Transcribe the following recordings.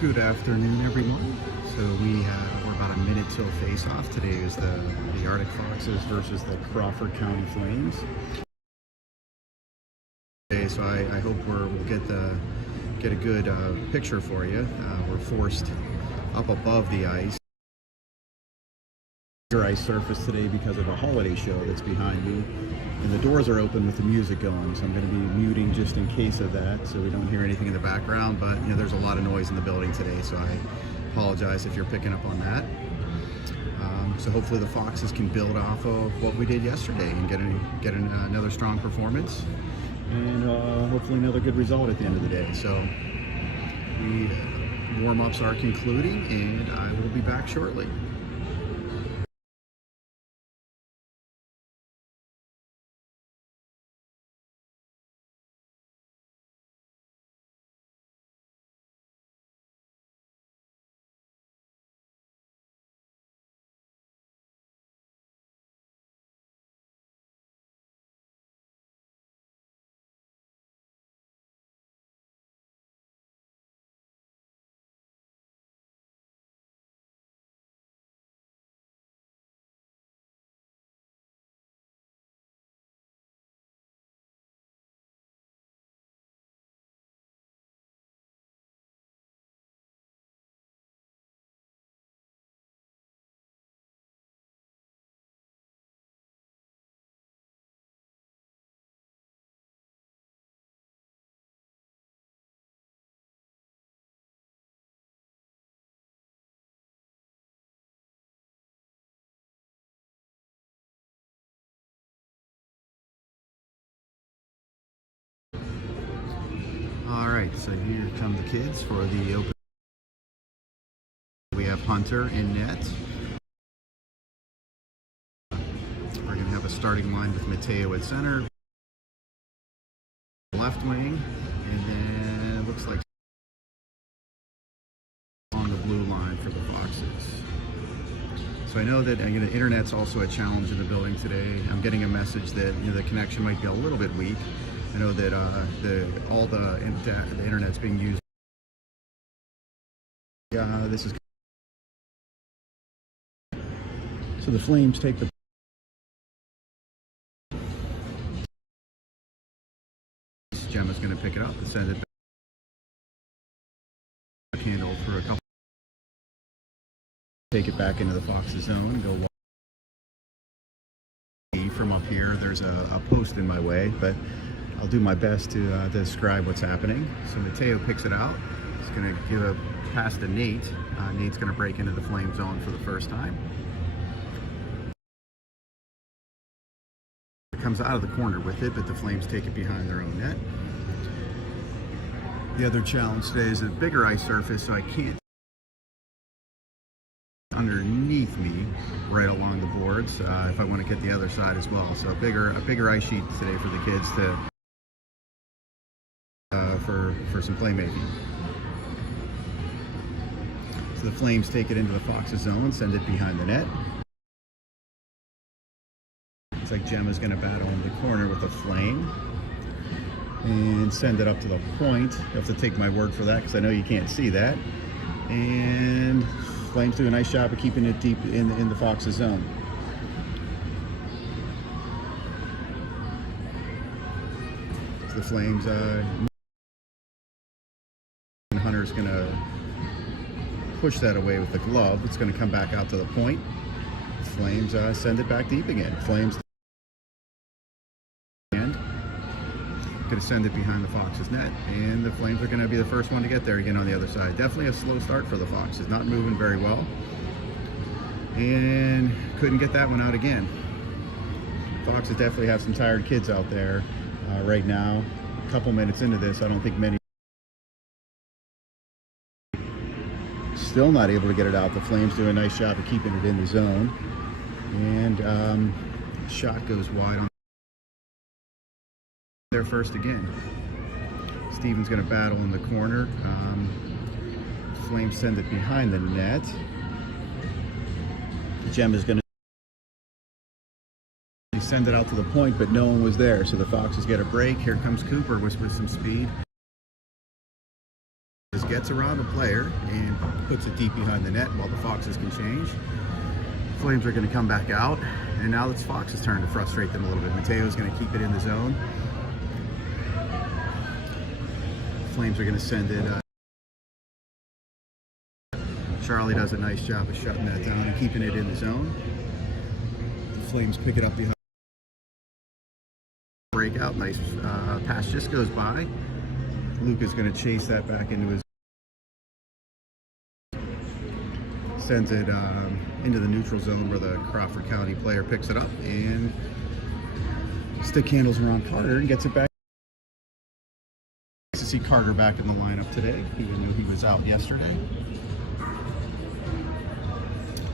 Good afternoon, everyone. So we're about a minute till face-off. Today is the Arctic Foxes versus the Crawford County Flames. Okay, so I hope we'll get a good picture for you. We're forced up above the ice. Ice surface today because of the holiday show that's behind me, and the doors are open with the music going, so I'm going to be muting just in case of that, so we don't hear anything in the background. But there's a lot of noise in the building today, so I apologize if you're picking up on that. So hopefully the Foxes can build off of what we did yesterday and get another strong performance, and hopefully another good result at the end of the day. So warm-ups are concluding, and I will be back shortly. All right, so here come the kids for the open. We have Hunter in net. We're going to have a starting line with Mateo at center, left wing, and then it looks like on the blue line for the Foxes. So I know that the internet's also a challenge in the building today. I'm getting a message that the connection might be a little bit weak. I know that all the internet's being used. This is so the Flames take the Gemma's going to pick it up and send it back. Handle for a couple. Take it back into the Foxes zone and go from up here. There's a post in my way, but I'll do my best to describe what's happening. So Mateo picks it out. He's going to give a pass to Nate. Nate's going to break into the Flame zone for the first time. It comes out of the corner with it, but the Flames take it behind their own net. The other challenge today is a bigger ice surface, so I can't underneath me right along the boards if I want to get the other side as well. So a bigger ice sheet today for the kids to for some playmaking. So the Flames take it into the Foxes zone, send it behind the net. It's like Gemma's going to battle in the corner with the Flame and send it up to the point. You have to take my word for that because I know you can't see that. And Flames do a nice job of keeping it deep in the Foxes zone. So the Flames, Hunter's going to push that away with the glove. It's going to come back out to the point. Flames send it back deep again. Flames and going to send it behind the Foxes net, and the Flames are going to be the first one to get there again on the other side. Definitely a slow start for the Foxes, not moving very well, and couldn't get that one out again. Foxes definitely have some tired kids out there right now. A couple minutes into this, I don't think many. Still not able to get it out. The Flames do a nice job of keeping it in the zone, and shot goes wide on there first again. Steven's going to battle in the corner. Flames send it behind the net. Gemma's going to send it out to the point, but no one was there, so the Foxes get a break. Here comes Cooper with some speed. Just gets around a player and puts it deep behind the net while the Foxes can change. Flames are going to come back out, and now it's Fox's turn to frustrate them a little bit. Mateo's going to keep it in the zone. Flames are going to send it. Charlie does a nice job of shutting that down and keeping it in the zone. The Flames pick it up behind. Breakout, nice pass just goes by. Luca's going to chase that back into his. Sends it into the neutral zone where the Crawford County player picks it up and stick handles around Carter and gets it back. Nice to see Carter back in the lineup today, even though he was out yesterday.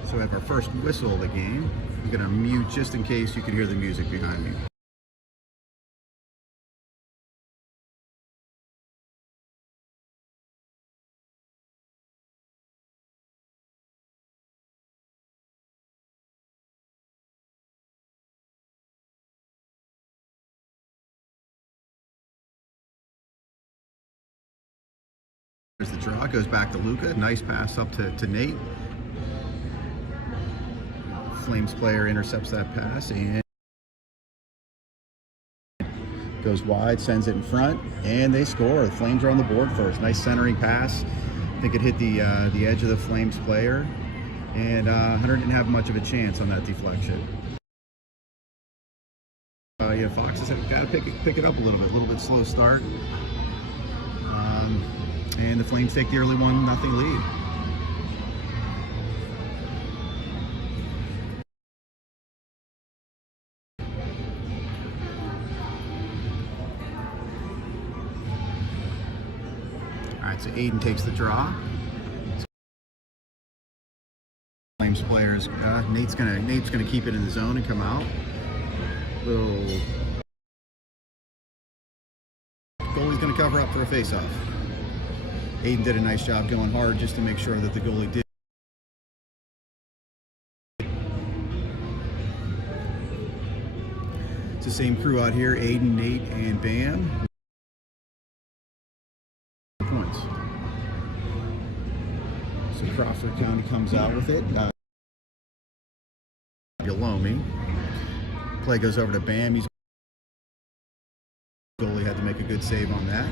So we have our first whistle of the game. I'm going to mute just in case you can hear the music behind me. There's the draw, goes back to Luca. Nice pass up to Nate. Flames player intercepts that pass and goes wide, sends it in front, and they score. The Flames are on the board first. Nice centering pass. I think it hit the edge of the Flames player, and Hunter didn't have much of a chance on that deflection. Yeah, Foxes have got to pick it up a little bit slow start. And the Flames take the early 1-0 lead. All right, so Aiden takes the draw. Flames players, Nate's gonna keep it in the zone and come out. Goalie's gonna cover up for a face-off. Aiden did a nice job going hard just to make sure that the goalie did. It's the same crew out here, Aiden, Nate, and Bam. Points. So Crawford County comes out with it. Below me. Play goes over to Bam. Goalie had to make a good save on that.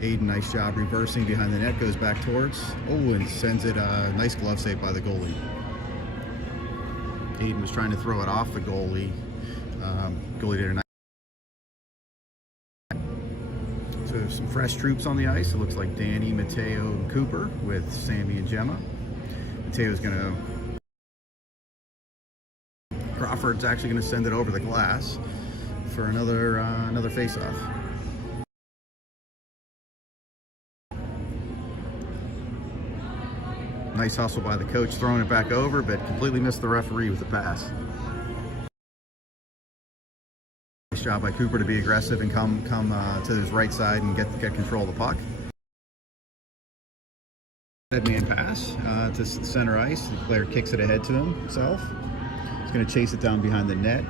Aiden, nice job reversing behind the net, goes back towards, and sends it, nice glove save by the goalie. Aiden was trying to throw it off the goalie. Goalie did a nice. So there's some fresh troops on the ice. It looks like Danny, Mateo, and Cooper with Sammy and Gemma. Mateo's gonna, Crawford's actually gonna send it over the glass for another face-off. Nice hustle by the coach, throwing it back over, but completely missed the referee with the pass. Nice job by Cooper to be aggressive and come to his right side and get control of the puck. Dead man pass to center ice. The player kicks it ahead to himself. He's going to chase it down behind the net.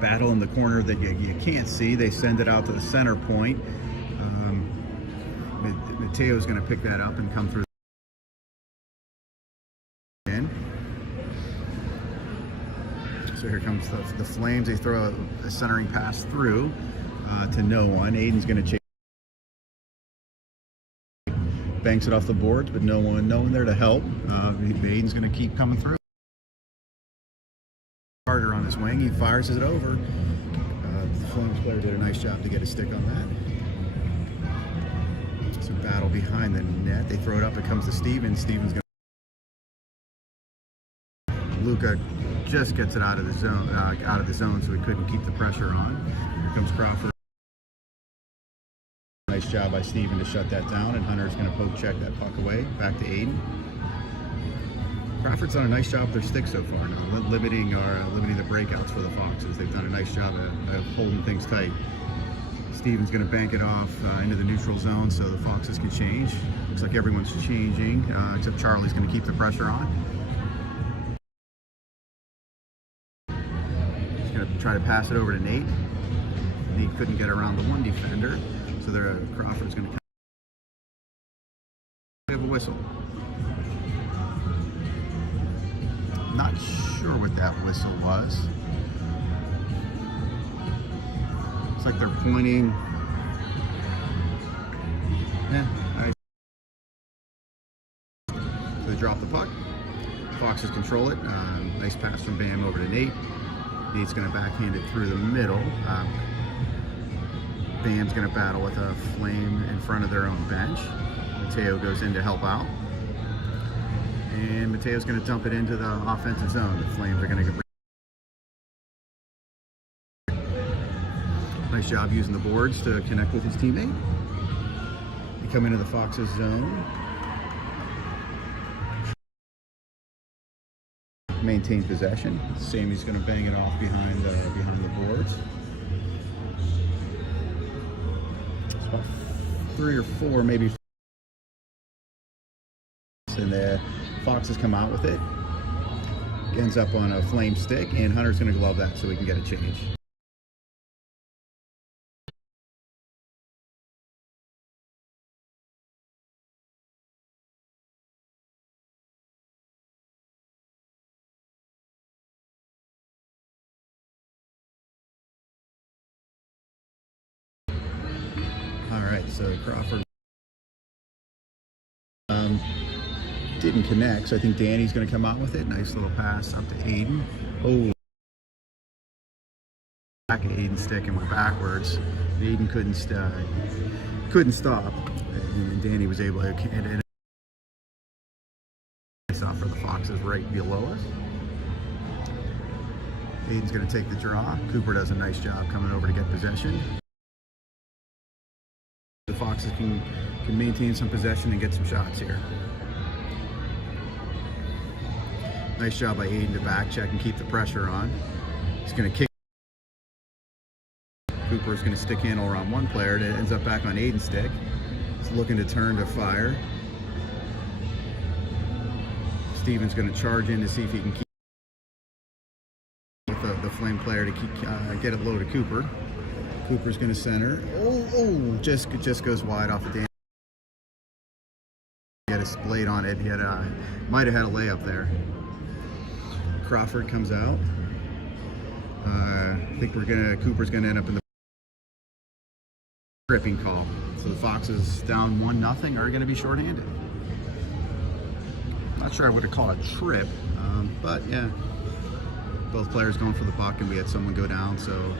Battle in the corner that you can't see. They send it out to the center point. Mateo's going to pick that up and come through. So here comes the Flames. They throw a centering pass through to no one. Aiden's going to chase. Banks it off the boards, but no one there to help. Aiden's going to keep coming through. Carter on his wing. He fires it over. The Flames player did a nice job to get a stick on that. Some battle behind the net. They throw it up. It comes to Steven. Steven's going to. Luca just gets it out of the zone, so he couldn't keep the pressure on. Here comes Crawford. Nice job by Steven to shut that down, and Hunter's going to poke check that puck away. Back to Aiden. Crawford's done a nice job with their stick so far now, limiting the breakouts for the Foxes. They've done a nice job of holding things tight. Steven's going to bank it off into the neutral zone so the Foxes can change. Looks like everyone's changing, except Charlie's going to keep the pressure on. He's going to try to pass it over to Nate. Nate couldn't get around the one defender, So Crawford's going to have a whistle. Not sure what that whistle was. It's like they're pointing. Yeah, so they drop the puck. Foxes control it. Nice pass from Bam over to Nate. Nate's going to backhand it through the middle. Bam's going to battle with a Flame in front of their own bench. Mateo goes in to help out. And Mateo's going to dump it into the offensive zone. The Flames are going to get. Nice job using the boards to connect with his teammate. They come into the Foxes zone. Maintain possession. Sammy's going to bang it off behind the boards. It's about 3 or 4, maybe. And the Foxes come out with it. Ends up on a Flame stick, and Hunter's going to glove that so we can get a change. All right, so Crawford didn't connect, so I think Danny's going to come out with it. Nice little pass up to Aiden. Oh, back at Aiden's stick and went backwards. Aiden couldn't stop, and Danny was able to get it off for the Foxes right below us. Aiden's going to take the draw. Cooper does a nice job coming over to get possession. The Foxes can maintain some possession and get some shots here. Nice job by Aiden to back check and keep the pressure on. He's going to kick. Cooper's going to stick handle around one player. It ends up back on Aiden's stick. He's looking to turn to fire. Steven's going to charge in to see if he can keep the Flame player to get it low to Cooper. Cooper's going to center. Just goes wide off the Danny. He had a blade on it. He might have had a layup there. Crawford comes out. I think Cooper's gonna end up in the tripping call. So the Foxes down 1-0 are gonna be shorthanded. Not sure I would have called a trip, but yeah, both players going for the puck, and we had someone go down. So.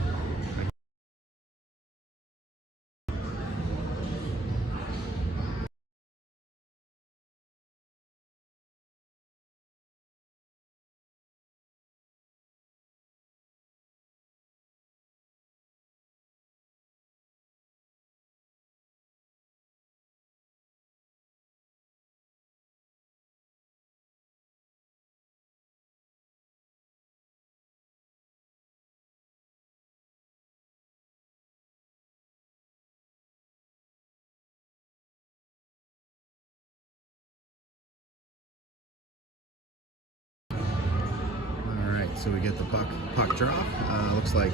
So we get the puck drop. Looks like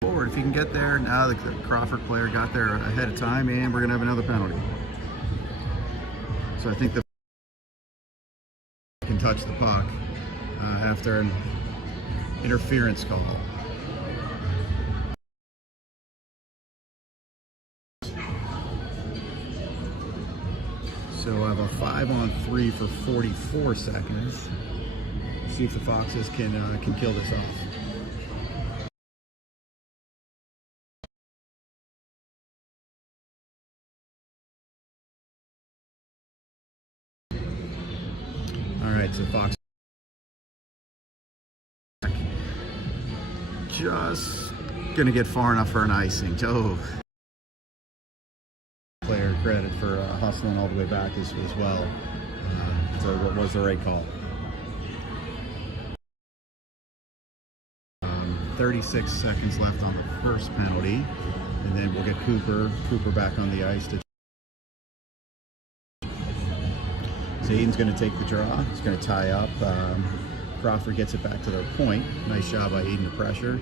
forward. If he can get there, now the Crawford player got there ahead of time, and we're gonna have another penalty. So I think the can touch the puck after an interference call. So I have a 5-on-3 for 44 seconds. See if the Foxes can kill this off. All right, so Fox just gonna get far enough for an icing. Oh. Player credit for hustling all the way back as well. So what was the right call? 36 seconds left on the first penalty, and then we'll get Cooper back on the ice to. So Aiden's going to take the draw. He's going to tie up. Crawford gets it back to their point. Nice job by Aiden to pressure.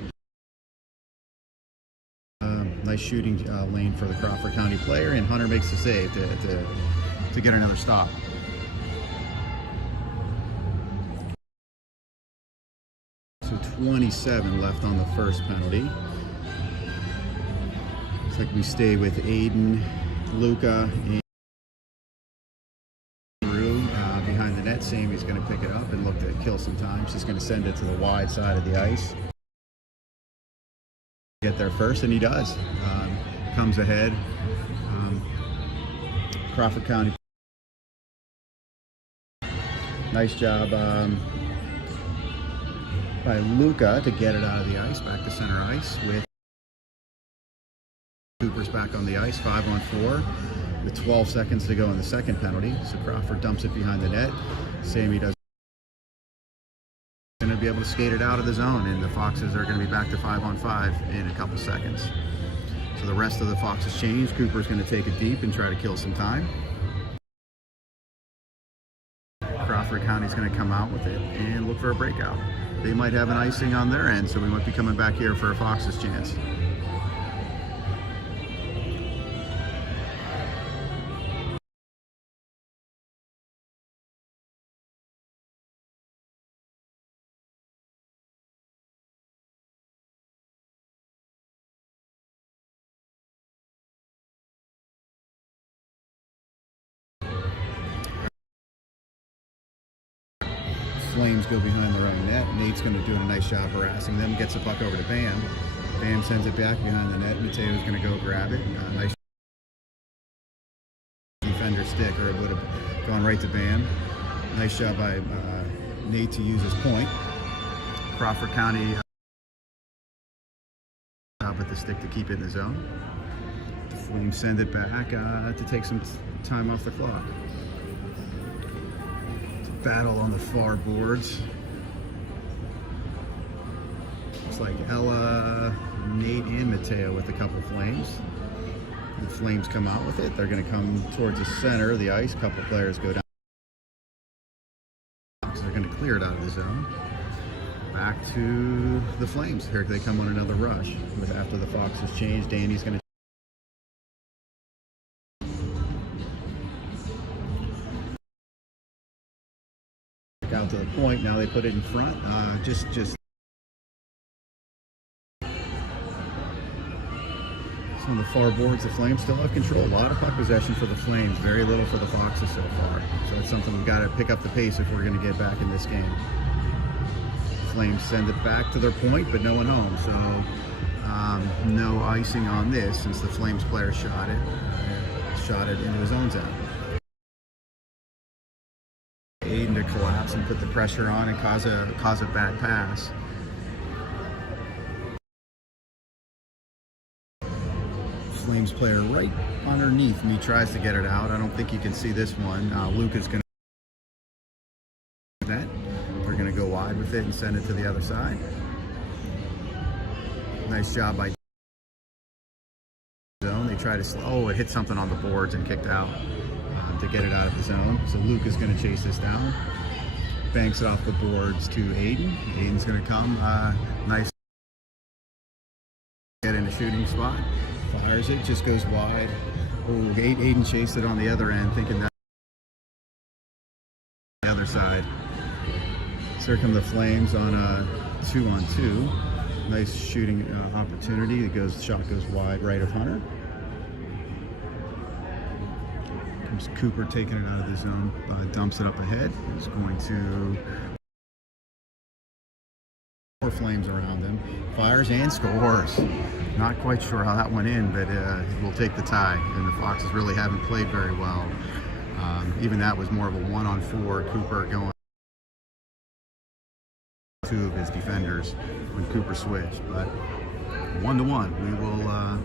Nice shooting lane for the Crawford County player, and Hunter makes the save to get another stop. So 27 left on the first penalty. Looks like we stay with Aiden, Luca, and behind the net. Sammy's going to pick it up and look to kill some time. She's going to send it to the wide side of the ice. Get there first, and he does. Comes ahead. Crawford County. Nice job by Luca to get it out of the ice, back to center ice with Cooper's back on the ice, 5-on-4 with 12 seconds to go in the second penalty. So Crawford dumps it behind the net. Sammy does. Going to be able to skate it out of the zone, and the Foxes are going to be back to 5-on-5 in a couple seconds. So the rest of the Foxes change. Cooper's going to take it deep and try to kill some time. Crawford County's going to come out with it and look for a breakout. They might have an icing on their end, so we might be coming back here for a Foxes chance. Flames go behind their own net. Nate's going to do a nice job harassing them. Gets the puck over to Bam. Bam sends it back behind the net. Mateo's going to go grab it. Nice defender stick, or it would have gone right to Bam. Nice job by Nate to use his point. Crawford County with the stick to keep it in the zone. The Flames send it back to take some time off the clock. Battle on the far boards. Looks like Ella, Nate, and Mateo with a couple Flames. The Flames come out with it. They're going to come towards the center of the ice. A couple players go down. So they're going to clear it out of the zone. Back to the Flames. Here they come on another rush. After the Foxes change, Danny's going to out to the point. Now they put it in front. Just on the far boards, the Flames still have control. A lot of puck possession for the Flames, very little for the Foxes so far. So it's something we've got to pick up the pace if we're going to get back in this game. Flames send it back to their point, but no one home. So no icing on this, since the Flames player shot it into his own zone. Aiden to collapse and put the pressure on and cause a bad pass. Flames player right underneath me tries to get it out. I don't think you can see this one. Luke is going to net. They're going to go wide with it and send it to the other side. Nice job by zone. They try to it hit something on the boards and kicked out. To get it out of the zone. So Luke is going to chase this down. Banks it off the boards to Aiden. Aiden's going to come. Nice. Get in a shooting spot. Fires it. Just goes wide. Oh, Aiden chased it on the other end, thinking that the other side. So here come the Flames on a 2-on-2. Nice shooting opportunity. Shot goes wide right of Hunter. Cooper taking it out of the zone, dumps it up ahead. He's going to more Flames around him. Fires and scores. Not quite sure how that went in, but we'll take the tie. And the Foxes really haven't played very well. Even that was more of a 1-on-4. Cooper going two of his defenders when Cooper switched, but 1-1. We will.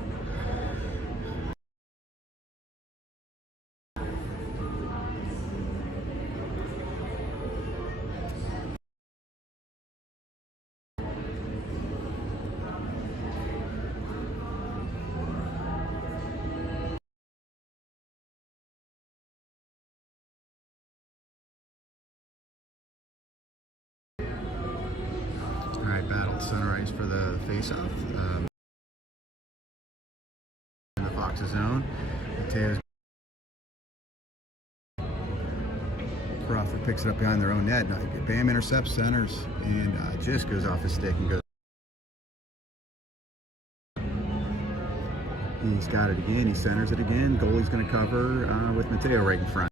Battled center ice for the face-off. Fox's zone. Mateo's Crawford picks it up behind their own net. Bam intercepts, centers, and just goes off his stick and goes. He's got it again. He centers it again. Goalie's going to cover with Mateo right in front.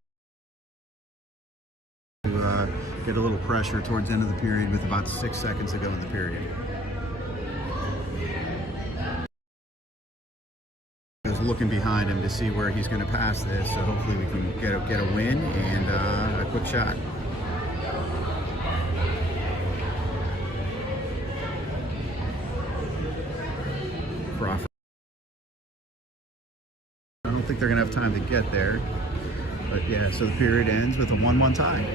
To get a little pressure towards the end of the period with about 6 seconds to go in the period. He was looking behind him to see where he's going to pass this, so hopefully we can get a win and a quick shot. Crawford. I don't think they're going to have time to get there. But yeah, so the period ends with a 1-1 tie.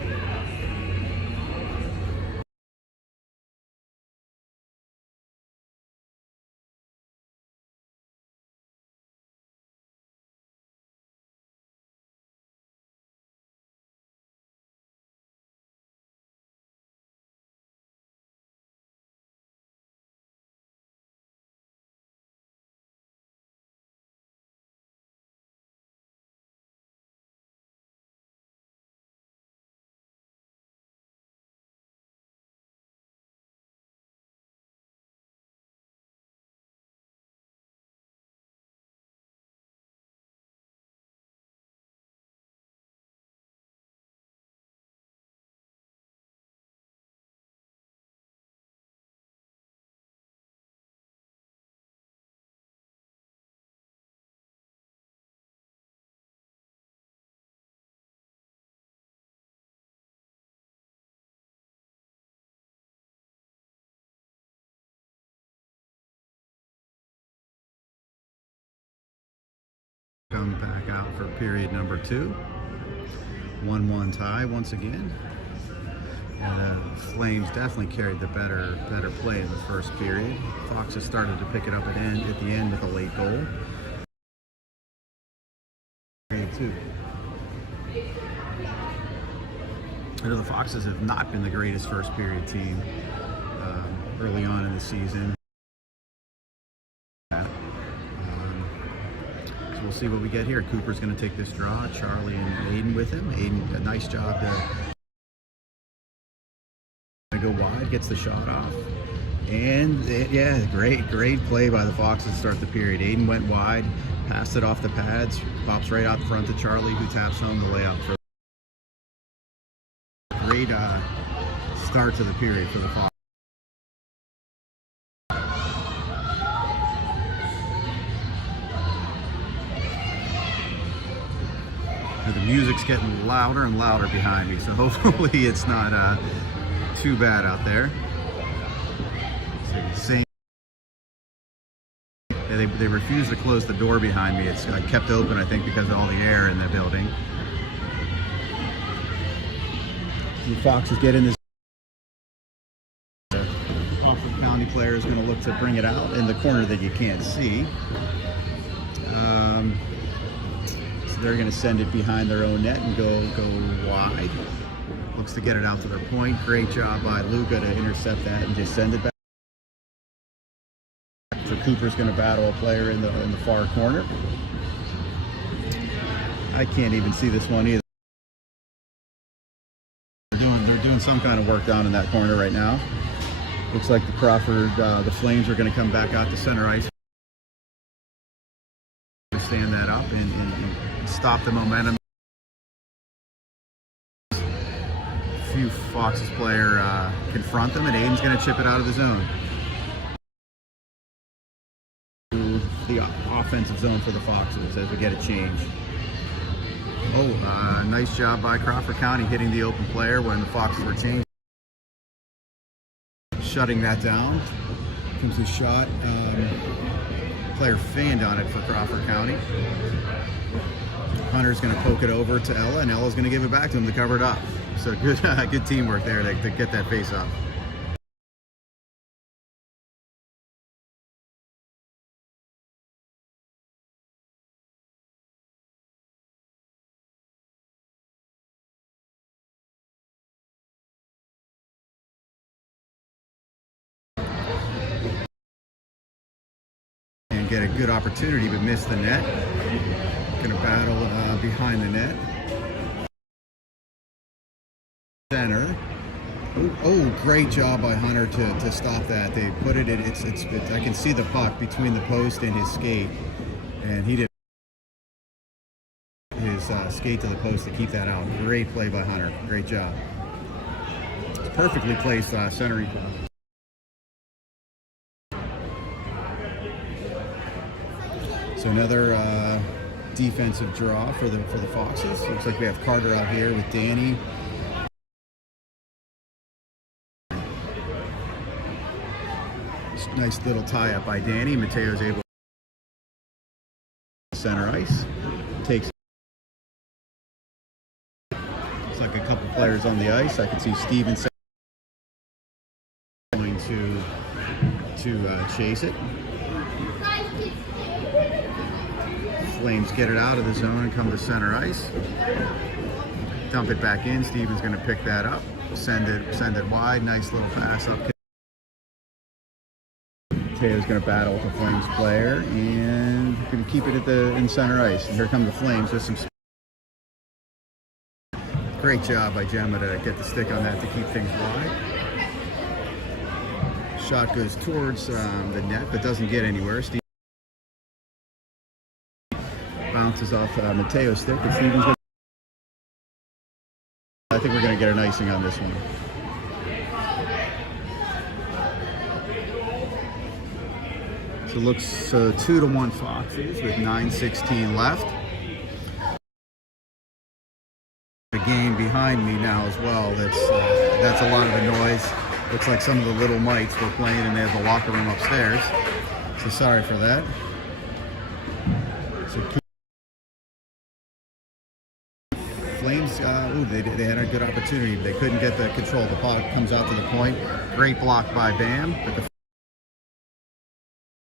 Come back out for period number 2. 1-1 tie once again. And the Flames definitely carried the better play in the first period. Foxes started to pick it up at the end with a late goal. Period 2. I know the Foxes have not been the greatest first period team early on in the season. We'll see what we get here. Cooper's going to take this draw. Charlie and Aiden with him. Aiden, a nice job to go wide, gets the shot off. And yeah, great play by the Foxes to start the period. Aiden went wide, passed it off the pads, pops right out front to Charlie, who taps home the layup. For great start to the period for the Foxes. The music's getting louder and louder behind me, so hopefully it's not too bad out there. Same. Yeah, they refused to close the door behind me. It's kept open, I think, because of all the air in the building. The Foxes get in this. The Crawford County player is going to look to bring it out in the corner that you can't see. They're going to send it behind their own net and go wide. Looks to get it out to their point. Great job by Luca to intercept that and just send it back. So Cooper's going to battle a player in the far corner. I can't even see this one either. They're doing some kind of work down in that corner right now. Looks like the Crawford, the Flames are going to come back out to center ice. Stand that up and stop the momentum. A few Foxes player confront them, and Aiden's going to chip it out of the zone. The offensive zone for the Foxes as we get a change. Oh, nice job by Crawford County hitting the open player when the Foxes were changed. Shutting that down. Comes the shot. Player fanned on it for Crawford County. Hunter's going to poke it over to Ella, and Ella's going to give it back to him to cover it up. So good teamwork there to get that face up. and get a good opportunity, but miss the net. Gonna battle behind the net. Center. Oh, great job by Hunter to stop that. They put it in, it's I can see the puck between the post and his skate, and he did his skate to the post to keep that out. Great play by Hunter. Great job. It's perfectly placed center equal. So another defensive draw for the Foxes. Looks like we have Carter out here with Danny. Nice little tie-up by Danny. Mateo's able to center ice. Takes. Looks like a couple players on the ice. I can see Steven going to chase it. Flames get it out of the zone and come to center ice. Dump it back in. Steven's going to pick that up. Send it wide. Nice little pass up. Mateo's going to battle with the Flames player and going to keep it in center ice. And here come the Flames with some. Great job by Gemma to get the stick on that to keep things wide. Shot goes towards the net, but doesn't get anywhere. Steve bounces off Mateo's stick, and Steven's going to. I think we're going to get an icing on this one. So it looks 2-1 Foxes with 9:16 left. The game behind me now as well. That's a lot of the noise. Looks like some of the little mites were playing and they have the locker room upstairs. So sorry for that. So Flames, they had a good opportunity. They couldn't get the control. The puck comes out to the point. Great block by Bam. But the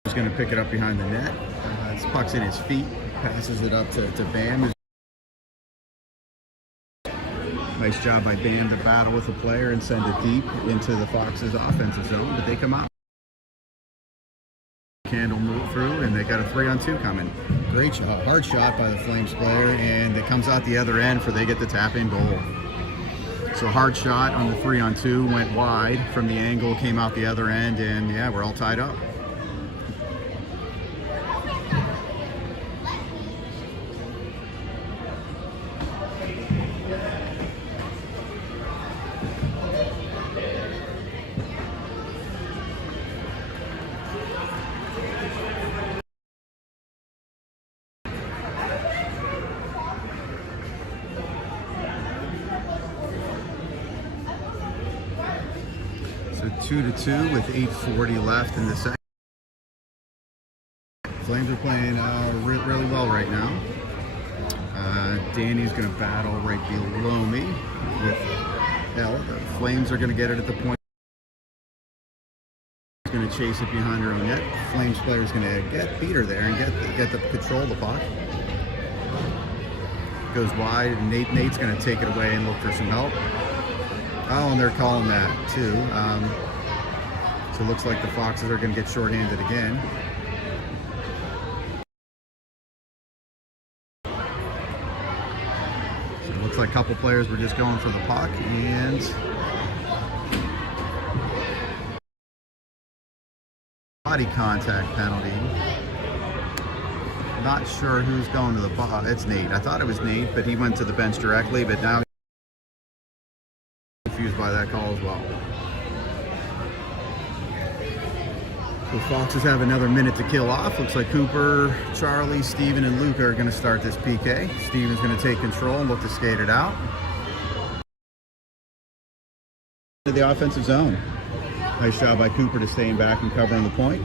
is going to pick it up behind the net. This puck's in his feet. Passes it up to Bam. Nice job by Bam to battle with the player and send it deep into the Foxes' offensive zone, but they come out. Candle move through, and they got a 3-on-2 coming. Great shot, hard shot by the Flames player, and it comes out the other end for they get the tap-in goal. So hard shot on the 3-on-2, went wide from the angle, came out the other end, and yeah, we're all tied up. So 2-2 with 8:40 left in the second. Flames are playing really well right now. Danny's going to battle right below me with L. The Flames are going to get it at the point. He's going to chase it behind her own net. Flames player is going to beat her there and get the control of the puck. Goes wide, and Nate's going to take it away and look for some help. Oh, and they're calling that too. So it looks like the Foxes are going to get shorthanded again. So it looks like a couple players were just going for the puck, and body contact penalty. Not sure who's going to the box. It's Nate. I thought it was Nate, but he went to the bench directly, but now confused by that call as well. The Foxes have another minute to kill off. Looks like Cooper, Charlie, Steven, and Luca are going to start this PK. Steven's going to take control and look to skate it out to the offensive zone. Nice job by Cooper to staying back and covering the point.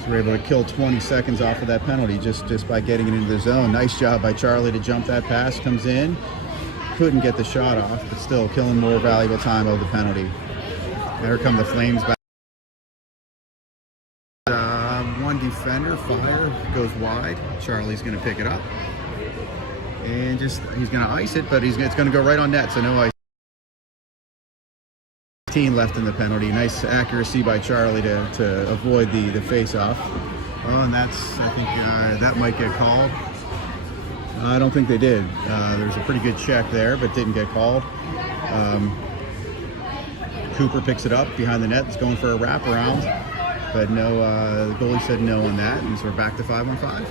So we're able to kill 20 seconds off of that penalty just by getting it into the zone. Nice job by Charlie to jump that pass. Comes in. Couldn't get the shot off, but still killing more valuable time of the penalty. There come the Flames back. One defender, fire, goes wide. Charlie's going to pick it up. And he's going to ice it, but it's going to go right on net, so no ice. 2:15 left in the penalty. Nice accuracy by Charlie to avoid the face-off. Oh, and that's, I think that might get called. I don't think they did. There's a pretty good check there, but didn't get called. Cooper picks it up behind the net. It's going for a wraparound, but no, the goalie said no on that, and so we're back to 5-on-5.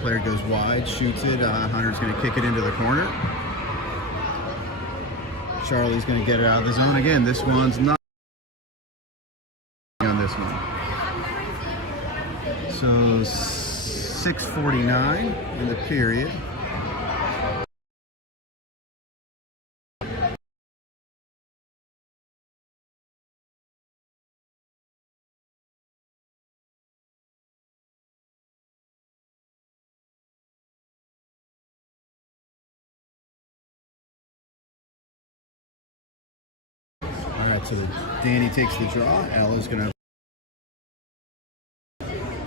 Player goes wide, shoots it. Hunter's going to kick it into the corner. Charlie's going to get it out of the zone again. This one's not on this one. So 6:49 in the period. All right, so Danny takes the draw. Ella's going to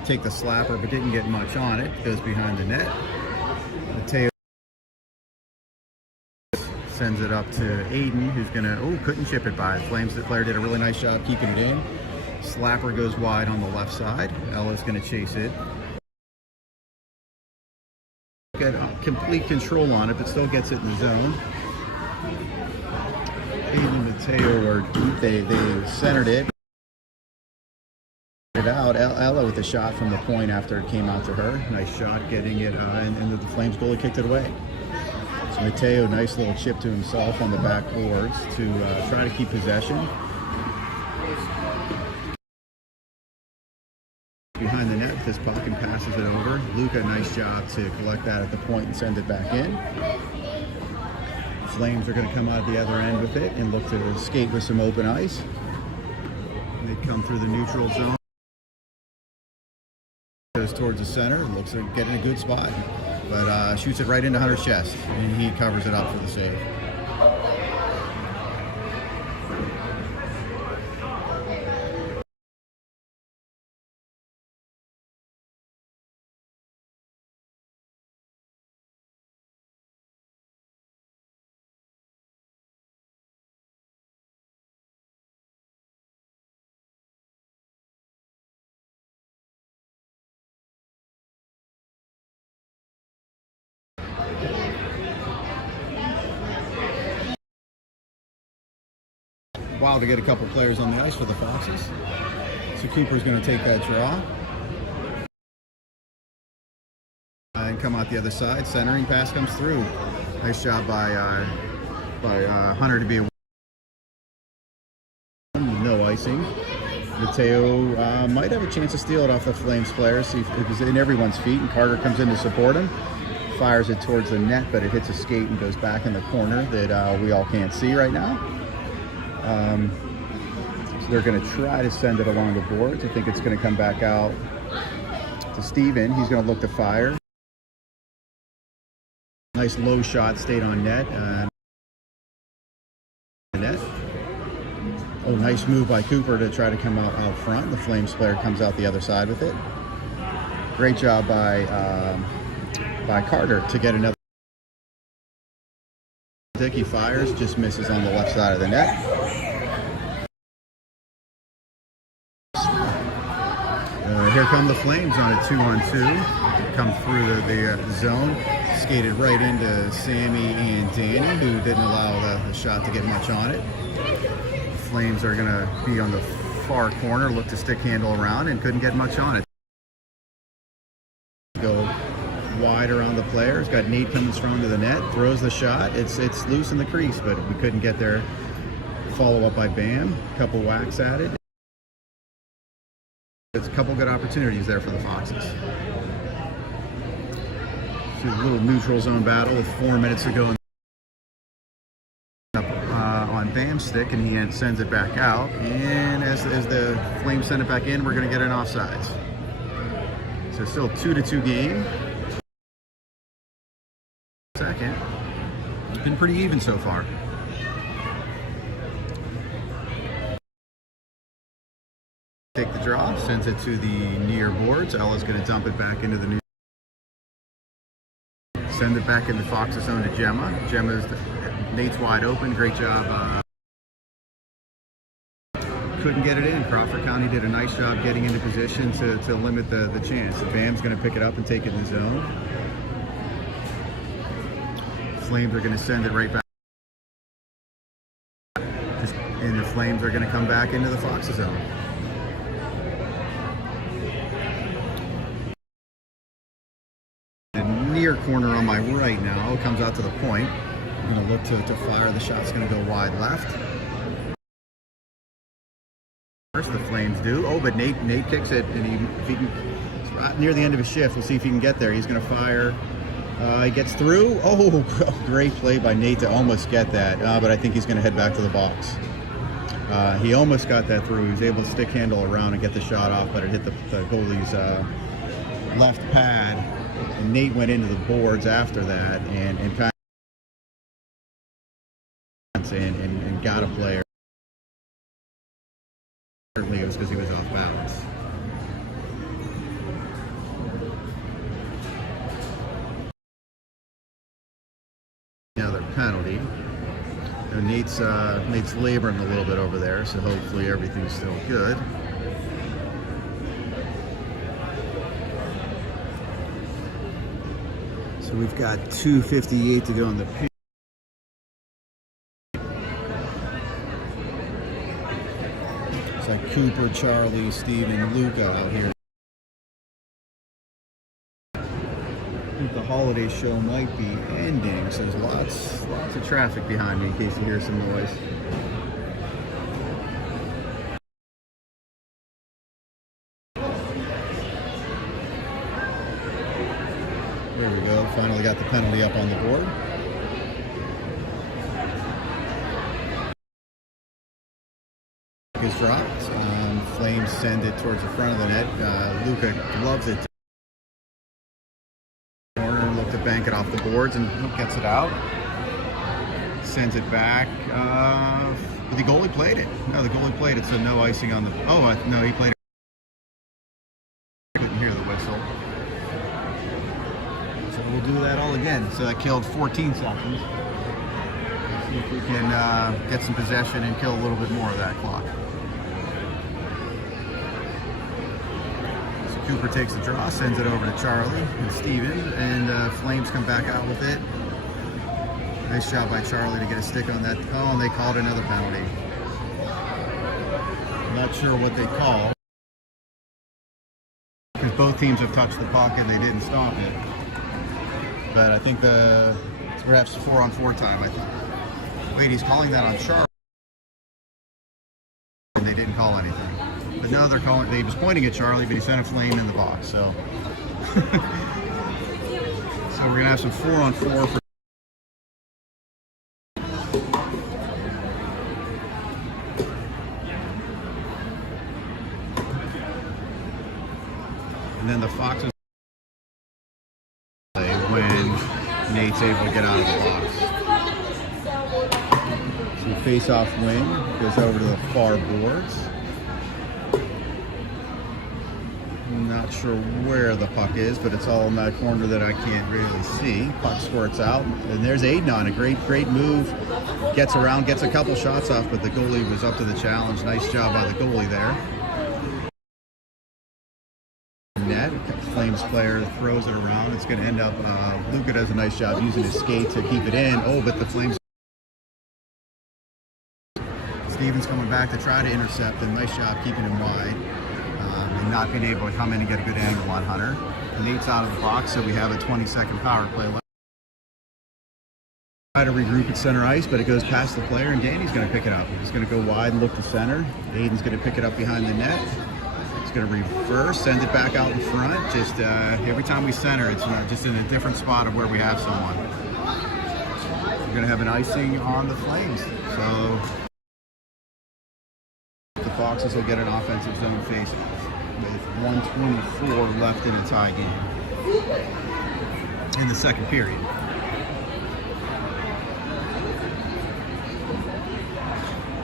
take the slapper, but didn't get much on it. Goes behind the net. Mateo sends it up to Aiden, who's going to, couldn't chip it by. Flames, the player did a really nice job keeping it in. Slapper goes wide on the left side. Ella's going to chase it. Get complete control on it, but still gets it in the zone. Aiden and Mateo they centered it out. Ella with a shot from the point after it came out to her. Nice shot getting it, and the Flames goalie kicked it away. So Mateo, nice little chip to himself on the back boards to try to keep possession. Behind the net with his puck and passes it over. Luca, nice job to collect that at the point and send it back in. Flames are going to come out the other end with it and look to skate with some open ice. They come through the neutral zone. Goes towards the center. Looks like getting a good spot, but shoots it right into Hunter's chest, and he covers it up for the save. While to get a couple players on the ice for the Foxes. So Cooper's going to take that draw and come out the other side. Centering pass comes through. Nice job by Hunter to be no icing. Mateo might have a chance to steal it off the Flames player. See if it was in everyone's feet, and Carter comes in to support him. Fires it towards the net, but it hits a skate and goes back in the corner that we all can't see right now. So they're going to try to send it along the boards. I think it's going to come back out to Steven. He's going to look to fire. Nice low shot, stayed on net. Oh, nice move by Cooper to try to come out front. The Flames player comes out the other side with it. Great job by Carter to get another. He fires, just misses on the left side of the net. Here come the Flames on a 2-on-2. Come through the zone, skated right into Sammy and Danny, who didn't allow the shot to get much on it. The Flames are going to be on the far corner, look to stick handle around, and couldn't get much on it. Go wide around the player. It's got Nate coming strong to the net, throws the shot. It's loose in the crease, but we couldn't get there. Follow up by Bam, a couple whacks at it. It's a couple good opportunities there for the Foxes. See a little neutral zone battle with 4 minutes to go on Bam's stick, and he sends it back out. And as the Flames send it back in, we're going to get an offsides. So still 2-2 game. Second. It's been pretty even so far. Take the draw, sends it to the near boards. Ella's going to dump it back into the new. Send it back in the Fox's zone to Gemma. Gemma's Nate's wide open. Great job. Couldn't get it in. Crawford County did a nice job getting into position to limit the chance. The BAM's going to pick it up and take it in the zone. Flames are going to send it right back. And the Flames are going to come back into the Fox's zone. The near corner on my right now comes out to the point. I'm going to look to fire. The shot's going to go wide left. First, the Flames do. Oh, but Nate kicks it, and if he can, it's right near the end of his shift. We'll see if he can get there. He's going to fire. He gets through. Oh, great play by Nate to almost get that, but I think he's going to head back to the box. He almost got that through. He was able to stick handle around and get the shot off, but it hit the goalie's left pad. And Nate went into the boards after that and kind of and got a player. Certainly it was because he was off balance. Another penalty. And Nate's laboring a little bit over there, so hopefully everything's still good. So we've got 2:58 to go in the paint. It's like Cooper, Charlie, Steven, Luca out here. I think the holiday show might be ending, so there's lots of traffic behind me in case you hear some noise. There we go, finally got the penalty up on the board. Is dropped. Flames send it towards the front of the net. Luca gloves it. Corner, look to bank it off the boards and gets it out. Sends it back. But the goalie played it. No, the goalie played it, so no icing on the. Oh, no, he played it. Couldn't hear the whistle. So we'll do that all again. So that killed 14 seconds. Let's see if we can get some possession and kill a little bit more of that clock. Cooper takes the draw, sends it over to Charlie and Steven, and Flames come back out with it. Nice job by Charlie to get a stick on that. Oh, and they called another penalty. I'm not sure what they call, because both teams have touched the puck and they didn't stop it. But I think it's perhaps 4-on-4 time, I think. Wait, he's calling that on Charlie. And they didn't call anything. But now they're calling, he was pointing at Charlie, but he sent a Flame in the box, so. So we're gonna have some 4-on-4 for. And then the Foxes play when Nate's able to get out of the box. So face-off wing goes over to the far boards. Not sure where the puck is, but it's all in that corner that I can't really see. Puck squirts out, and there's Aiden on a great move. Gets around, gets a couple shots off, but the goalie was up to the challenge. Nice job by the goalie there. Net, Flames player throws it around. It's going to end up, Luca does a nice job using his skate to keep it in. Oh, but the Flames. Steven's coming back to try to intercept, and nice job keeping him wide. And not being able to come in and get a good angle on Hunter. Nate's out of the box, so we have a 20-second power play left. Try to regroup at center ice, but it goes past the player, and Danny's going to pick it up. He's going to go wide and look to center. Aiden's going to pick it up behind the net. He's going to reverse, send it back out in front. Just every time we center, it's just in a different spot of where we have someone. We're going to have an icing on the Flames. So the Foxes will get an offensive zone face-off with 1:24 left in a tie game in the second period.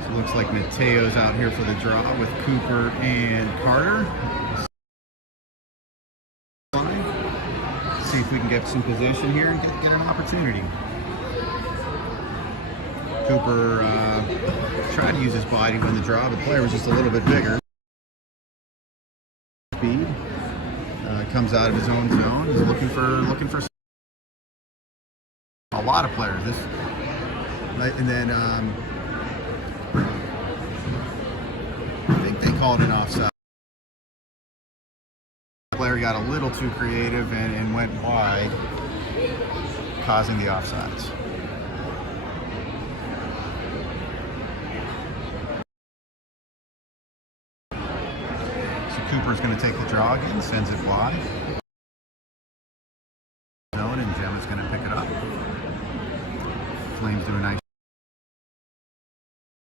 So it looks like Mateo's out here for the draw with Cooper and Carter. See if we can get some position here and get an opportunity. Cooper tried to use his body to win the draw, but the player was just a little bit bigger. Speed comes out of his own zone. He's looking for a lot of players. And then I think they called an offside. The player got a little too creative and went wide, causing the offsides. So Cooper's going to take the draw again, sends it wide. Zone, and Gemma's going to pick it up. Flames do a nice.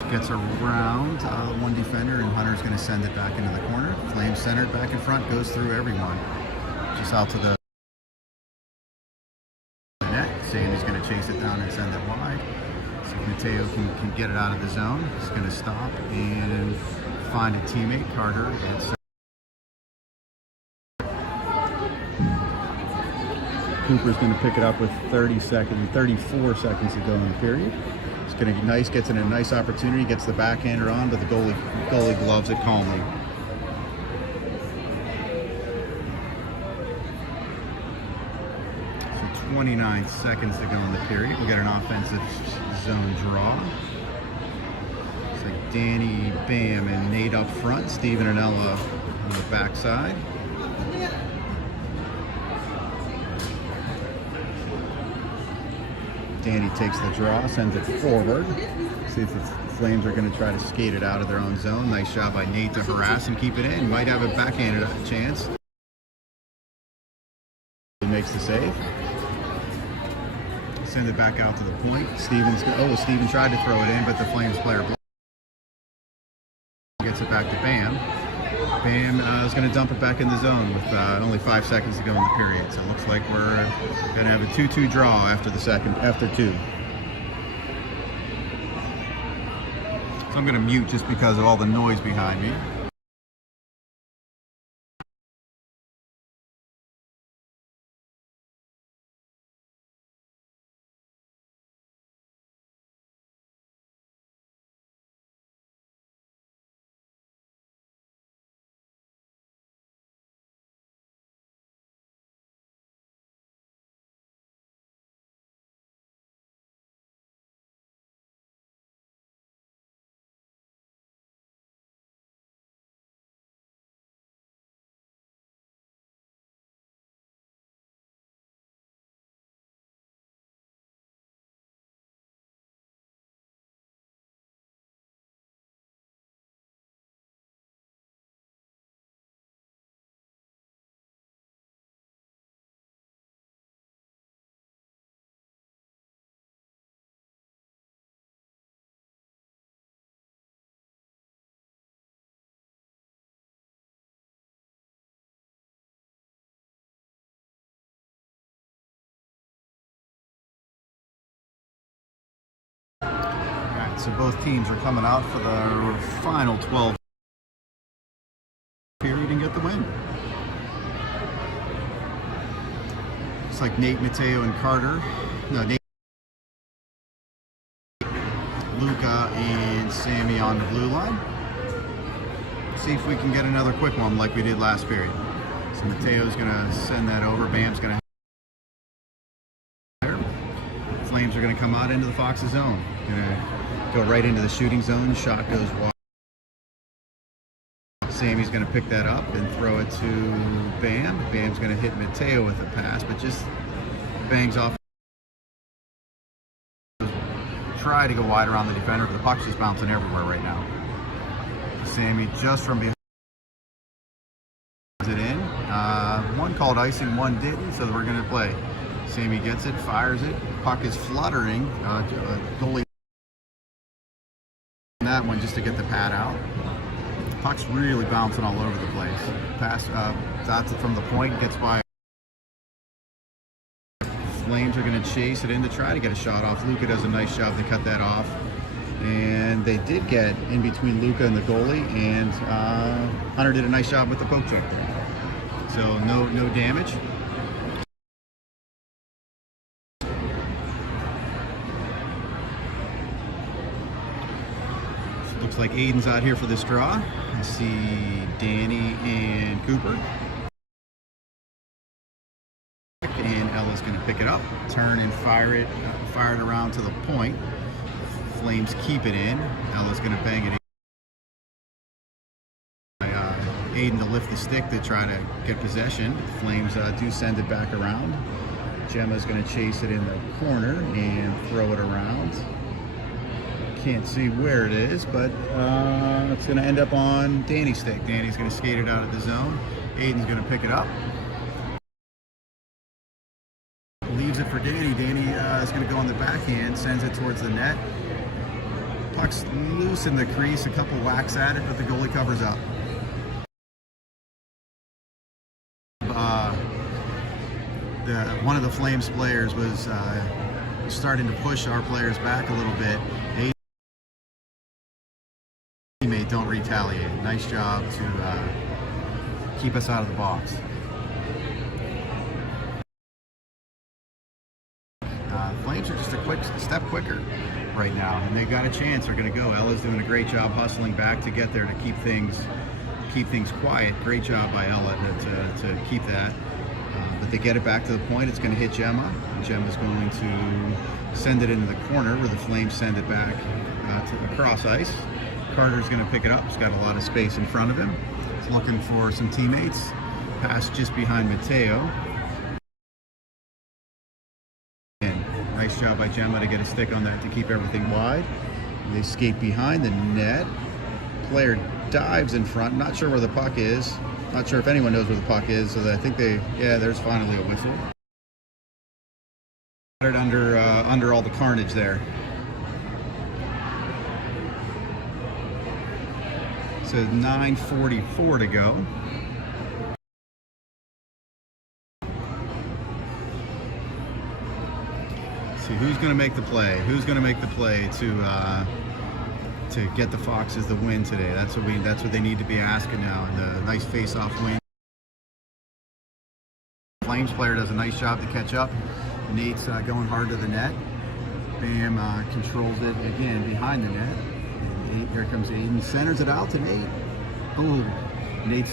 Gets around one defender, and Hunter's going to send it back into the corner. Flames centered back in front, goes through everyone. Just out to the net. Sammy's going to chase it down and send it wide. So Mateo can get it out of the zone. He's going to stop and find a teammate, Carter. Cooper's going to pick it up with 34 seconds to go in the period. It's going to be nice, gets in a nice opportunity, gets the backhander on, but the goalie gloves it calmly. So 29 seconds to go in the period. We got an offensive zone draw. It's like Danny, Bam, and Nate up front. Steven and Ella on the backside. Danny takes the draw, sends it forward. See if the Flames are going to try to skate it out of their own zone. Nice job by Nate to harass and keep it in. Might have a backhanded chance. He makes the save. Send it back out to the point. Steven tried to throw it in, but the Flames player gets it back to Bam. Bam is going to dump it back in the zone with only 5 seconds to go in the period. So it looks like we're going to have a 2-2 draw after two. So I'm going to mute just because of all the noise behind me. So both teams are coming out for the final 12 period and get the win. Looks like Nate, Mateo, and Carter. No, Nate, Luca, and Sammy on the blue line. See if we can get another quick one like we did last period. So Mateo's going to send that over. Bam's going to. Flames are going to come out into the Fox's zone. Going to go right into the shooting zone. Shot goes wide. Sammy's going to pick that up and throw it to Bam. Bam's going to hit Mateo with a pass, but just bangs off. Try to go wide around the defender, but the puck's just bouncing everywhere right now. Sammy just from behind it in. One called icing, one didn't, so we're going to play. Sammy gets it, fires it. Puck is fluttering. Goalie that one just to get the pad out. Puck's really bouncing all over the place. Pass dots it from the point, gets by. Flames are going to chase it in to try to get a shot off. Luca does a nice job to cut that off. And they did get in between Luca and the goalie, and Hunter did a nice job with the poke check there. So no damage. like Aiden's out here for this draw. I see Danny and Cooper. And Ella's going to pick it up, turn and fire it around to the point. Flames keep it in. Ella's going to bang it in. Aiden to lift the stick to try to get possession. Flames do send it back around. Gemma's going to chase it in the corner and throw it around. Can't see where it is, but it's going to end up on Danny's stick. Danny's going to skate it out of the zone. Aiden's going to pick it up. Leaves it for Danny. Danny is going to go on the backhand, sends it towards the net. Puck's loose in the crease, a couple whacks at it, but the goalie covers up. One of the Flames players was starting to push our players back a little bit. Teammate don't retaliate. Nice job to keep us out of the box. Flames are just a quick step quicker right now, and they got a chance. They're going to go. Ella's doing a great job hustling back to get there to keep things quiet. Great job by Ella to keep that. But they get it back to the point. It's going to hit Gemma. Gemma's going to send it into the corner where the Flames send it back to across ice. Carter's going to pick it up. He's got a lot of space in front of him. He's looking for some teammates. Pass just behind Mateo. Nice job by Gemma to get a stick on that to keep everything wide. They skate behind the net. Player dives in front. Not sure where the puck is. Not sure if anyone knows where the puck is. So I think there's finally a whistle. Under all the carnage there. So 9:44 to go. Who's going to make the play? Who's going to make the play to get the Foxes the win today? That's what they need to be asking now. And a nice face-off win. Flames player does a nice job to catch up. Nate's going hard to the net. Bam controls it again behind the net. And here comes Aiden. Centers it out to Nate. Oh, Nate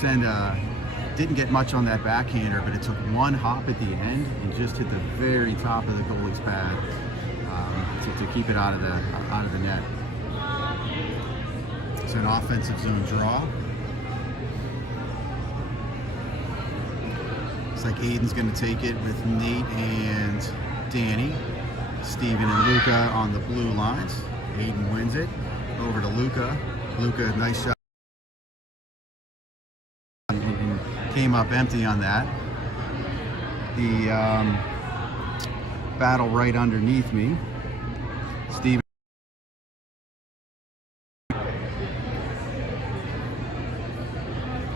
didn't get much on that backhander, but it took one hop at the end and just hit the very top of the goalie's pad to keep it out of the net. It's an offensive zone draw. Looks like Aiden's going to take it with Nate and Danny. Steven and Luca on the blue lines. Aiden wins it. Over to Luca. Luca, nice shot. Came up empty on that. The battle right underneath me. Steven.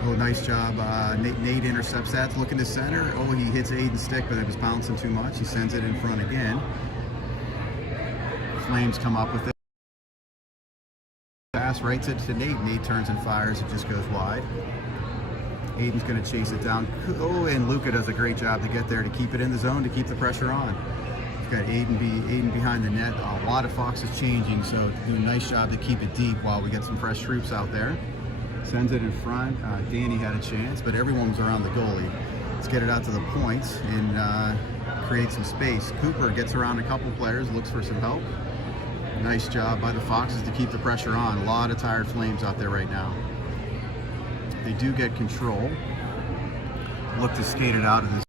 Oh, nice job. Nate intercepts that. Looking to center. Oh, he hits Aiden's stick, but it was bouncing too much. He sends it in front again. Flames come up with it. Pass right to Nate. Nate turns and fires. It just goes wide. Aiden's going to chase it down. Oh, and Luca does a great job to get there to keep it in the zone, to keep the pressure on. We've got Aiden behind the net. A lot of Foxes changing, so do a nice job to keep it deep while we get some fresh troops out there. Sends it in front. Danny had a chance, but everyone was around the goalie. Let's get it out to the points and create some space. Cooper gets around a couple players, looks for some help. Nice job by the Foxes to keep the pressure on. A lot of tired Flames out there right now. They do get control. Look to skate it out of this.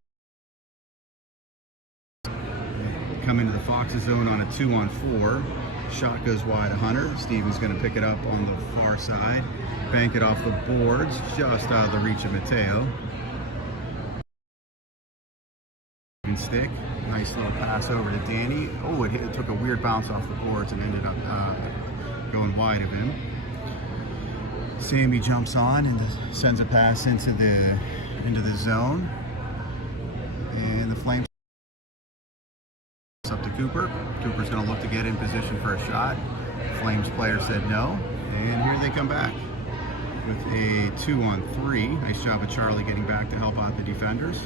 Come into the Foxes zone on a 2-on-4. Shot goes wide to Hunter. Steven's going to pick it up on the far side. Bank it off the boards, just out of the reach of Mateo. Stick. Nice little pass over to Danny. Oh, it took a weird bounce off the boards and ended up going wide of him. Sammy jumps on and sends a pass into the zone, and the Flames up to Cooper. Cooper's going to look to get in position for a shot. Flames player said no, and here they come back with a 2-on-3. Nice job of Charlie getting back to help out the defenders.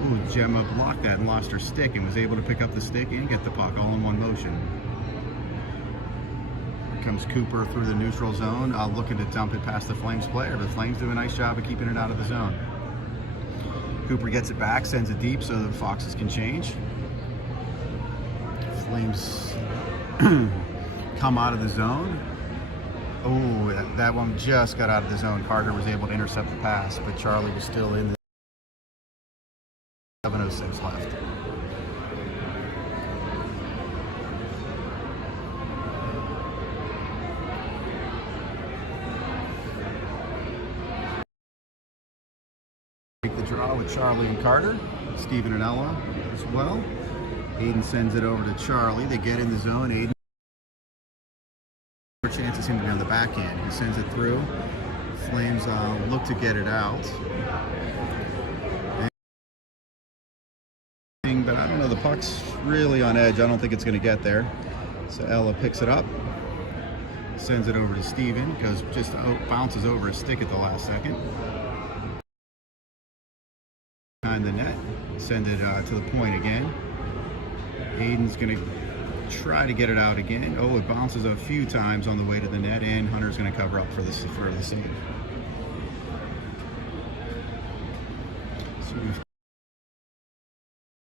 Ooh, Gemma blocked that and lost her stick and was able to pick up the stick and get the puck all in one motion. comes Cooper through the neutral zone, looking to dump it past the Flames player, but the Flames do a nice job of keeping it out of the zone. Cooper gets it back, sends it deep so the Foxes can change. Flames come out of the zone. Oh, that one just got out of the zone. Carter was able to intercept the pass, but Charlie was still in. 7:06 left. Take the draw with Charlie and Carter. Steven and Ella as well. Aiden sends it over to Charlie. They get in the zone. Aiden. More chances seem to be on the back end. He sends it through. Flames look to get it out. But I don't know, the puck's really on edge. I don't think it's going to get there. So Ella picks it up. Sends it over to Steven. Goes just bounces over his stick at the last second. Behind the net. Send it to the point again. Aiden's going to try to get it out again. Oh, it bounces a few times on the way to the net, and Hunter's going to cover up for the save. So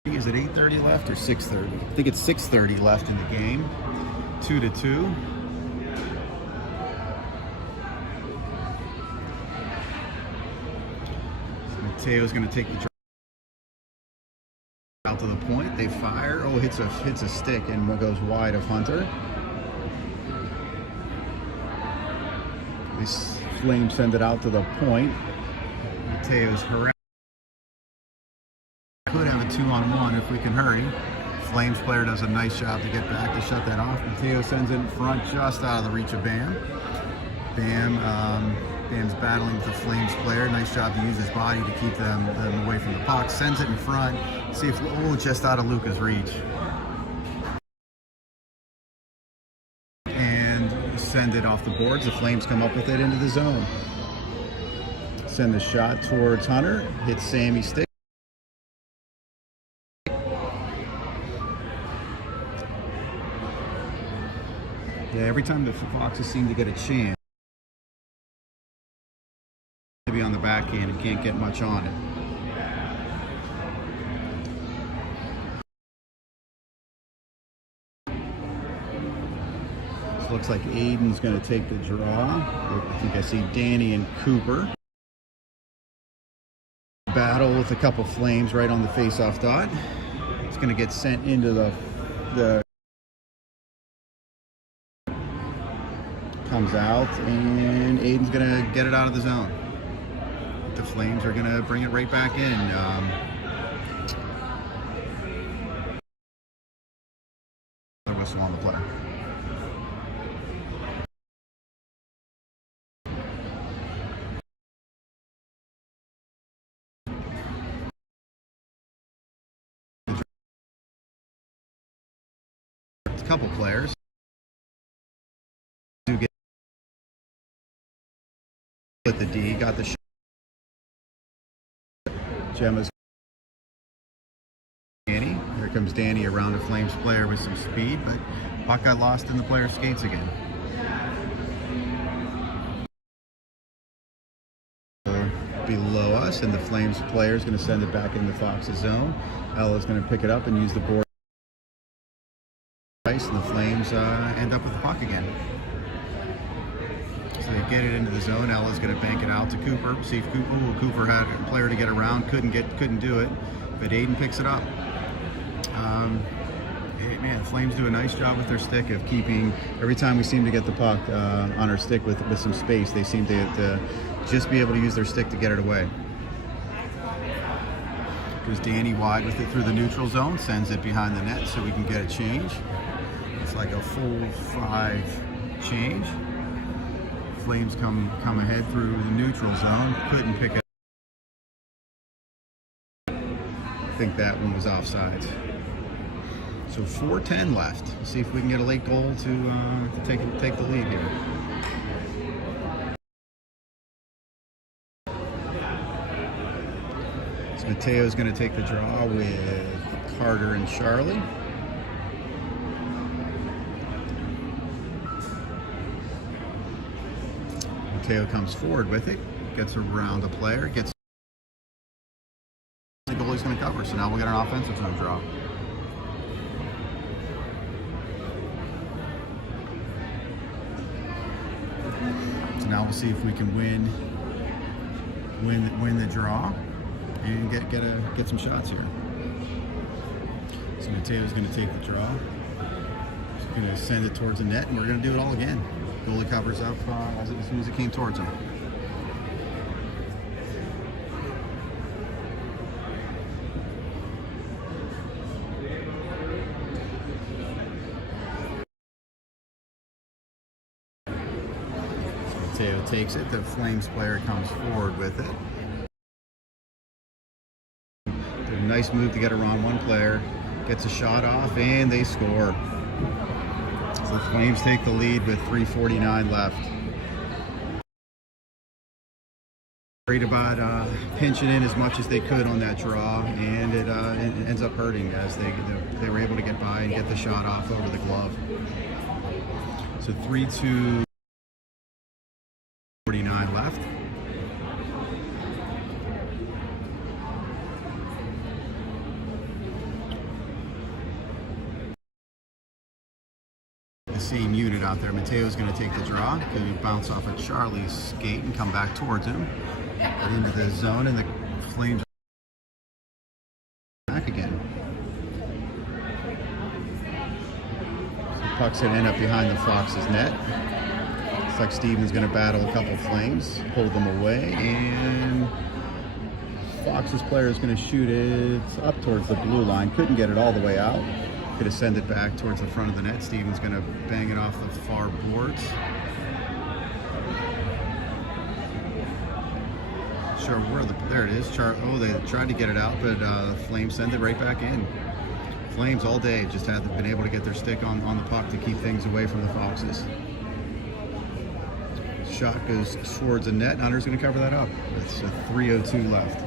is it 8:30 left or 6:30? I think it's 6:30 left in the game. 2-2. Mateo's going to take the draw out to the point. They fire. Oh, hits a stick and goes wide of Hunter. These Flames send it out to the point. Mateo's harassed. Could have a 2-on-1 if we can hurry. Flames player does a nice job to get back to shut that off. Mateo sends it in front, just out of the reach of Bam. Bam's battling with the Flames player. Nice job to use his body to keep them away from the puck. Sends it in front. See if, oh, just out of Luca's reach. And send it off the boards. The Flames come up with it into the zone. Send the shot towards Hunter. Hits Sammy's stick. Yeah, every time the Foxes seem to get a chance to be on the backhand and can't get much on it. This looks like Aiden's going to take the draw. I think I see Danny and Cooper battle with a couple Flames right on the face-off dot. It's going to get sent into the comes out, and Aiden's gonna get it out of the zone. The Flames are gonna bring it right back in. Another whistle on the play. It's a couple players. With the D, got the shot. Gemma's Danny. Here comes Danny around a Flames player with some speed, but puck got lost in the player's skates again. Below us, and the Flames player is going to send it back in the Fox's zone. Ella's going to pick it up and use the board. And the Flames end up with the puck again. So they get it into the zone. Ella's going to bank it out to Cooper. See if Cooper had a player to get around. Couldn't do it. But Aiden picks it up. Man, the Flames do a nice job with their stick of keeping. Every time we seem to get the puck on our stick with some space, they seem to just be able to use their stick to get it away. Goes Danny wide with it through the neutral zone. Sends it behind the net so we can get a change. It's like a full 5 change. Flames come ahead through the neutral zone. Couldn't pick it. I think that one was offsides. So 4:10 left. Let's see if we can get a late goal to take the lead here. So Mateo's going to take the draw with Carter and Charlie. Mateo comes forward with it, gets around a player, gets the goalie's going to cover. So now we'll get an offensive zone draw. So now we'll see if we can win the draw and get some shots here. So Mateo's going to take the draw. He's going to send it towards the net, and we're going to do it all again. Goalie covers up as soon as it came towards him. Mateo takes it. The Flames player comes forward with it. Did a nice move to get around one player. Gets a shot off, and they score. So the Flames take the lead with 3:49 left. Worried about pinching in as much as they could on that draw, and it ends up hurting as they were able to get by and get the shot off over the glove. So 3-2. 49 left. The same unit out there. Mateo's going to take the draw. Going to bounce off of Charlie's skate and come back towards him. Get into the zone, and the Flames back again. So puck's going to end up behind the Fox's net. Looks like Steven's going to battle a couple Flames, hold them away, and Fox's player is going to shoot it up towards the blue line. Couldn't get it all the way out. Could have sent it back towards the front of the net. Steven's going to bang it off the far boards. Sure, there it is. They tried to get it out, but the Flames send it right back in. Flames all day just haven't been able to get their stick on the puck to keep things away from the Foxes. Shot goes towards the net. Hunter's going to cover that up. It's a 3:02 left.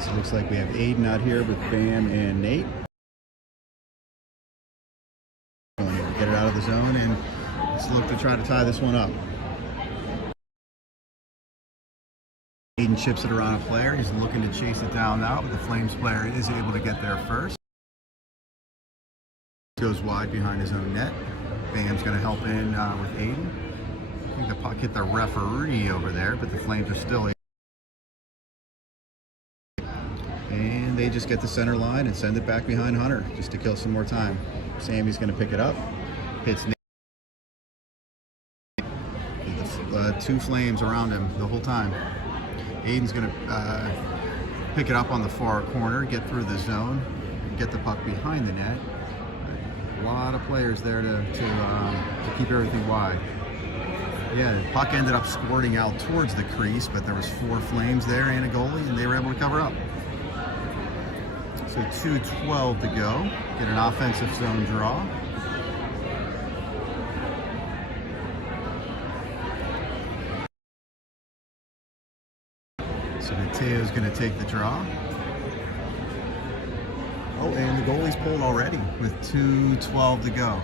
So it looks like we have Aiden out here with Bam and Nate. Get it out of the zone, and let's look to try to tie this one up. Aiden chips it around a player. He's looking to chase it down now, but the Flames player is able to get there first. Goes wide behind his own net. Bam's going to help in with Aiden. I think the puck hit the referee over there, but the Flames are still able. And they just get the center line and send it back behind Hunter just to kill some more time. Sammy's going to pick it up. Hits Nate. Two Flames around him the whole time. Aiden's going to pick it up on the far corner, get through the zone, and get the puck behind the net. A lot of players there to keep everything wide. Yeah, the puck ended up squirting out towards the crease, but there was 4 Flames there and a goalie, and they were able to cover up. So 2:12 to go. Get an offensive zone draw. So Mateo's going to take the draw. Oh, and the goalie's pulled already with 2:12 to go.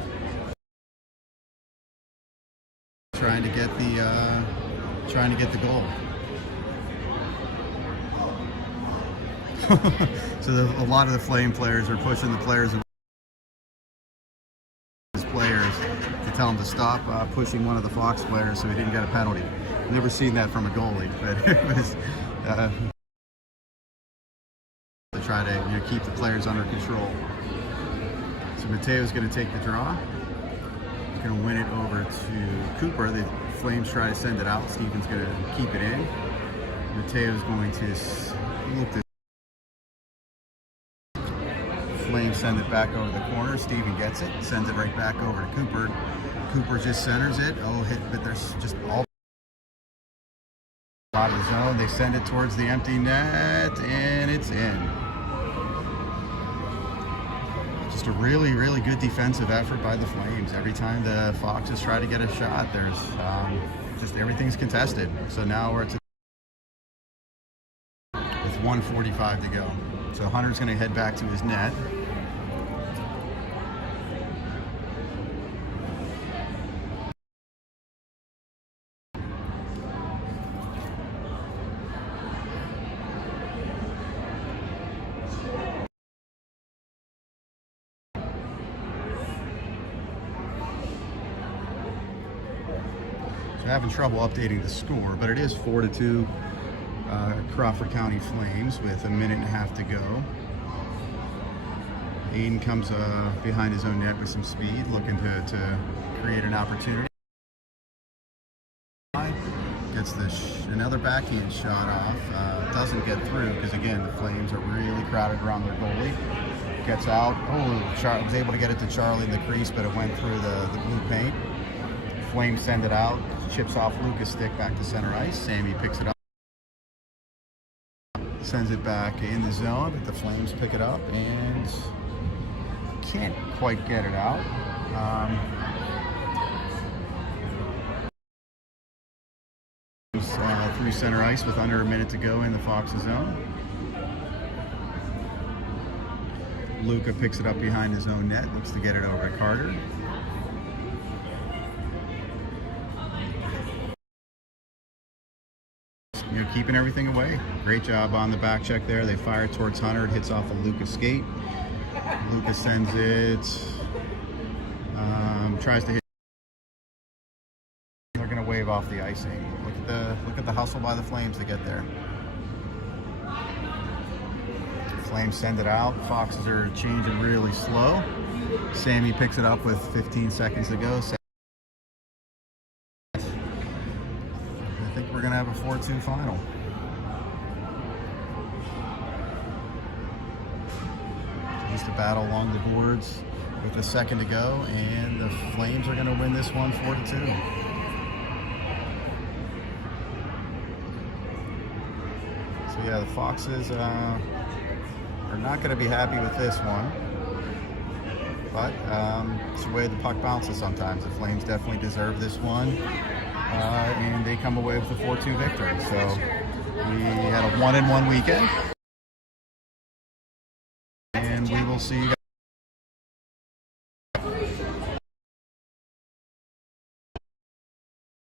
Trying to get the goal. So a lot of the Flame players are pushing the players away. To tell him to stop pushing one of the Fox players so he didn't get a penalty. Never seen that from a goalie, but it was to try to keep the players under control. So Mateo's going to take the draw. He's going to win it over to Cooper. The Flames try to send it out. Steven's going to keep it in. Mateo's going to look to Flames send it back over the corner. Steven gets it, sends it right back over to Cooper. Cooper just centers it. Oh, hit, but there's just all out of the zone. They send it towards the empty net, and it's in. Just a really, really good defensive effort by the Flames. Every time the Foxes try to get a shot, there's just everything's contested. So now we're at with 1:45 to go. So Hunter's going to head back to his net. Having trouble updating the score, but it is 4-2 Crawford County Flames with a minute and a half to go. Aiden comes behind his own net with some speed, looking to create an opportunity. Gets another backhand shot off. Doesn't get through because, again, the Flames are really crowded around their goalie. Gets out. Oh, was able to get it to Charlie in the crease, but it went through the blue paint. Flames send it out, chips off Lucas' stick back to center ice. Sammy picks it up, sends it back in the zone, but the Flames pick it up and can't quite get it out. Through center ice with under a minute to go in the Fox's zone. Luca picks it up behind his own net, looks to get it over to Carter. Keeping everything away. Great job on the back check there. They fire towards Hunter. It hits off a Lucas skate. Lucas sends it. Tries to hit. They're going to wave off the icing. Look at the hustle by the Flames to get there. Flames send it out. Foxes are changing really slow. Sammy picks it up with 15 seconds to go. I think we're going to have a 4-2 final. Just a battle along the boards with a second to go, and the Flames are going to win this one 4-2. So yeah, the Foxes are not going to be happy with this one, but it's the way the puck bounces sometimes. The Flames definitely deserve this one. And they come away with a 4-2 victory. So we had a 1-1 weekend, and we will see you guys.